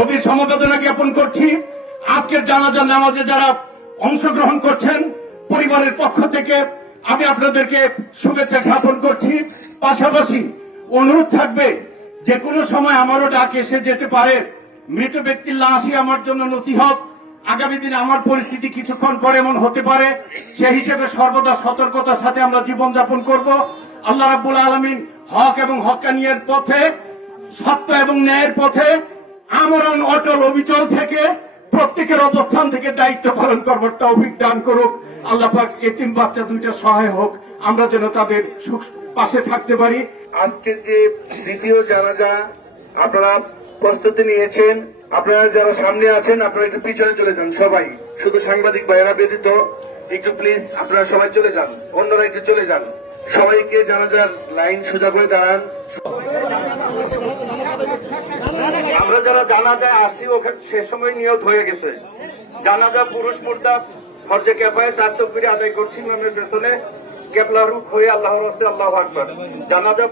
গভীর সমবেদনা জ্ঞাপন করছি। আজকের জানাজা নামাজে যারা অংশগ্রহণ করছেন, পরিবারের পক্ষ থেকে আমি আপনাদেরকে শুভেচ্ছা জ্ঞাপন করছি। পাশাপাশি অনুরোধ থাকবে, যে কোনো সময় আমারও ডাক এসে যেতে পারে। মৃত ব্যক্তির লাশই আমার জন্য নসিহত। আগামী দিনে আমার পরিস্থিতি কিছুক্ষণ পরে এমন হতে পারে, সেই হিসেবে সর্বদা সতর্কতার সাথে আমরা জীবনযাপন করব। আল্লাহ রাব্বুল আলামিন হক এবং হক্কানিয়ার পথে, সত্য এবং ন্যায়ের পথে আমরণ অটল অবিচল থেকে প্রত্যেকের অবস্থান থেকে দায়িত্ব পালন করবার তৌফিক দান করুক। আল্লাহ পাক এতিম বাচ্চা দুইটা সহায় হোক, আমরা যেন তাদের পাশে থাকতে পারি। আজকের যে দ্বিতীয় জানাজা আপনারা প্রস্তুতি নিয়েছেন, আপনারা যারা সামনে আছেন আপনারা একটু পিছনে চলে যান। সবাই, শুধু সাংবাদিক ভাইয়েরা ব্যতীত একটু প্লিজ আপনারা সবাই চলে যান, অন্যরা একটু চলে যান। সবাইকে জানাজার লাইন সোজা করে দাঁড়ান। আমরা যারা জানাজায় আসছি ওখানে সে সময় নিয়ত হয়ে গেছে। জানাজা পুরুষ মুর্দা ফরজে কেফায়ে 4 তাকবীর আদায় করছি ইমামের পেছনে, কেবলা রুখ হয়ে আল্লাহর রাস্তায় আল্লাহু আকবার। জানাজা